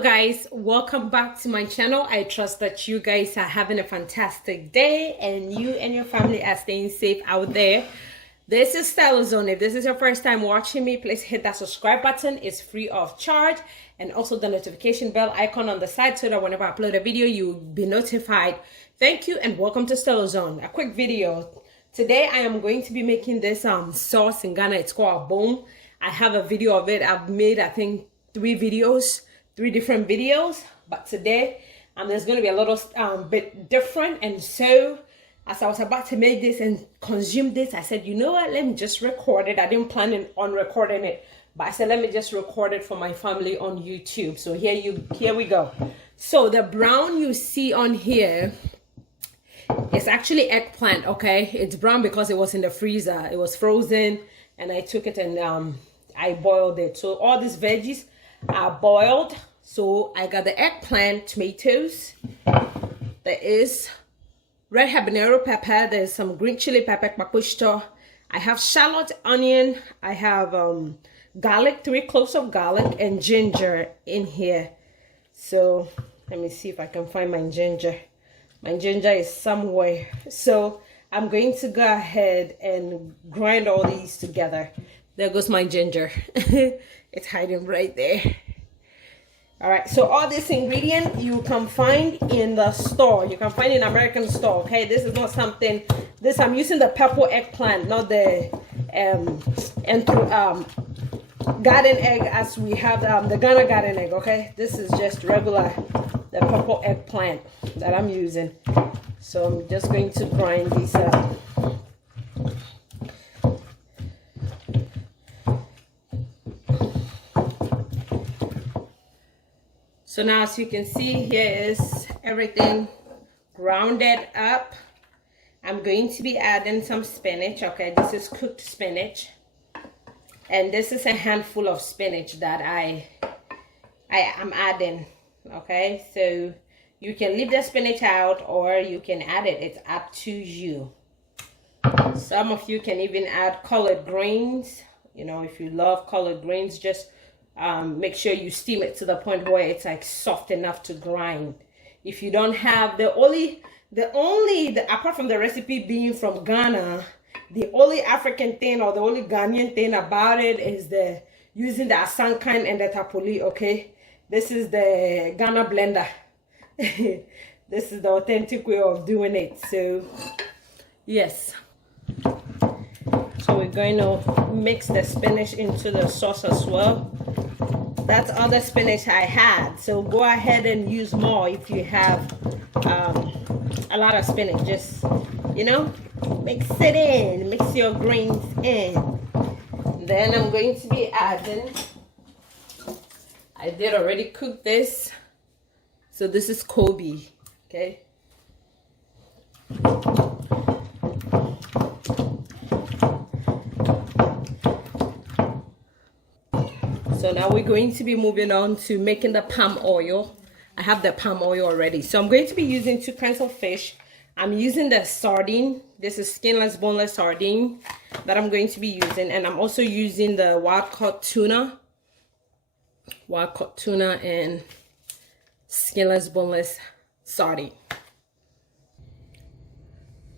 Hello guys, welcome back to my channel. I trust that you guys are having a fantastic day and you and your family are staying safe out there. This is StellaZone. If this is your first time watching me, please hit that subscribe button. It's free of charge, and also the notification bell icon on the side so that whenever I upload a video you'll be notified. Thank you and welcome to StellaZone. A quick video. Today I am going to be making this sauce in Ghana. It's called Abomu. I have a video of it. I've made, I think, three different videos, but today there's going to be a little bit different. And so as I was about to make this and consume this, I said, you know what, let me just record it. I didn't plan on recording it, but I said, let me just record it for my family on YouTube. So here we go. So the brown you see on here is actually eggplant. Okay, it's brown because it was in the freezer. It was frozen and I took it and I boiled it. So all these veggies are boiled. So I got the eggplant, tomatoes, there is red habanero pepper, there's some green chili pepper, papushto. I have shallot, onion, I have garlic, 3 cloves of garlic, and ginger in here. So let me see if I can find my ginger. My ginger is somewhere. So I'm going to go ahead and grind all these together. There goes my ginger. It's hiding right there. All right, so all this ingredient you can find in the store. You can find in American store. Okay, this is not something. This I'm using the purple eggplant, not the garden egg as we have the Ghana garden egg. Okay, this is just regular, the purple eggplant that I'm using. So I'm just going to grind these up. So now, as you can see, here is everything grounded up. I'm going to be adding some spinach. Okay, this is cooked spinach. And this is a handful of spinach that I am adding. Okay, so you can leave the spinach out or you can add it. It's up to you. Some of you can even add collard greens. You know, if you love collard greens, just make sure you steam it to the point where it's like soft enough to grind. If you don't have apart from the recipe being from Ghana, the only African thing or the only Ghanaian thing about it is using the asankan and the tapoli. Okay, this is the Ghana blender. This is the authentic way of doing it. So yes, so we're going to mix the spinach into the sauce as well. That's all the spinach I had, so go ahead and use more if you have a lot of spinach. Just, you know, mix it in, mix your greens in. Then I'm going to be adding, I did already cook this, so this is Kobe. Okay, so now we're going to be moving on to making the palm oil. I have the palm oil already. So I'm going to be using 2 kinds of fish. I'm using the sardine. This is skinless, boneless sardine that I'm going to be using. And I'm also using the wild-caught tuna. Wild-caught tuna and skinless, boneless sardine.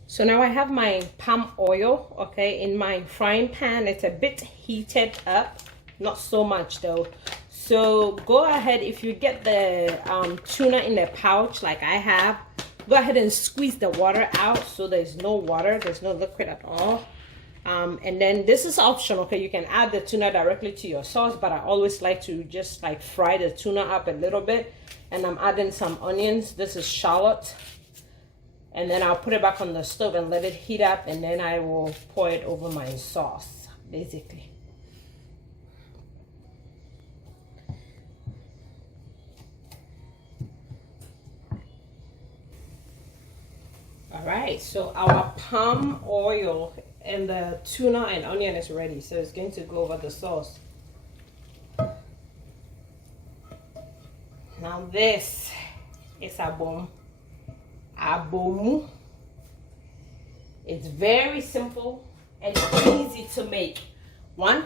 So now I have my palm oil, okay, in my frying pan. It's a bit heated up. Not so much though. So go ahead, if you get the tuna in a pouch like I have, go ahead and squeeze the water out so there's no water, there's no liquid at all. And then this is optional. Okay, you can add the tuna directly to your sauce, but I always like to just like fry the tuna up a little bit. And I'm adding some onions. This is shallot. And then I'll put it back on the stove and let it heat up, and then I will pour it over my sauce basically. All right, so our palm oil and the tuna and onion is ready, so it's going to go over the sauce. Now this is Abomu. It's very simple and easy to make. One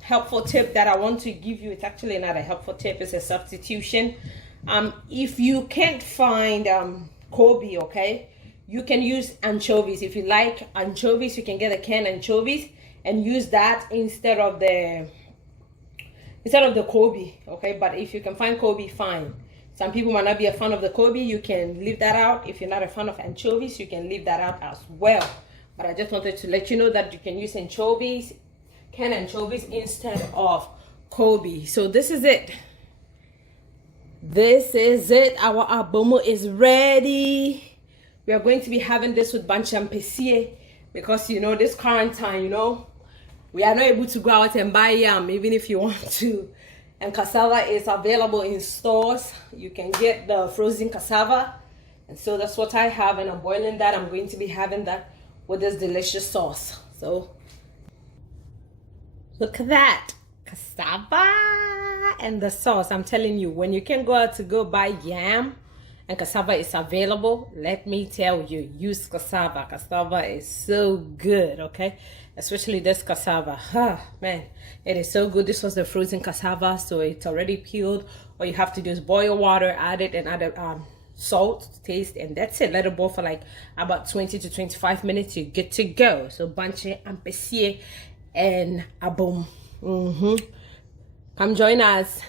helpful tip that I want to give you, it's actually not a helpful tip, it's a substitution. If you can't find Kobe, okay, you can use anchovies. If you like anchovies, you can get a canned anchovies and use that instead of the Kobe, okay. But if you can find Kobe, fine. Some people might not be a fan of the Kobe, you can leave that out. If you're not a fan of anchovies, you can leave that out as well. But I just wanted to let you know that you can use anchovies, canned anchovies, instead of Kobe. So this is it. This is it. Our Abomu is ready. We are going to be having this with banchampesier because, you know, this quarantine, you know, we are not able to go out and buy yam even if you want to. And cassava is available in stores. You can get the frozen cassava. And so that's what I have, and I'm boiling that. I'm going to be having that with this delicious sauce. So look at that, cassava and the sauce. I'm telling you, when you can go out to go buy yam and cassava is available, let me tell you, use cassava. Cassava is so good, okay? Especially this cassava. Man, it is so good. This was the frozen cassava, so it's already peeled. All you have to do is boil water, add it, and add salt to taste, and that's it. Let it boil for like about 20 to 25 minutes. You're good to go. So banchampesier and Abomu. Come join us.